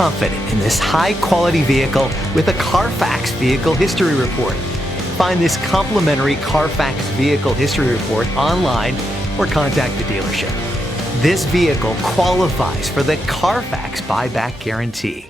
confident in this high-quality vehicle with a CARFAX Vehicle History Report. Find this complimentary CARFAX Vehicle History Report online or contact the dealership. This vehicle qualifies for the CARFAX Buyback Guarantee.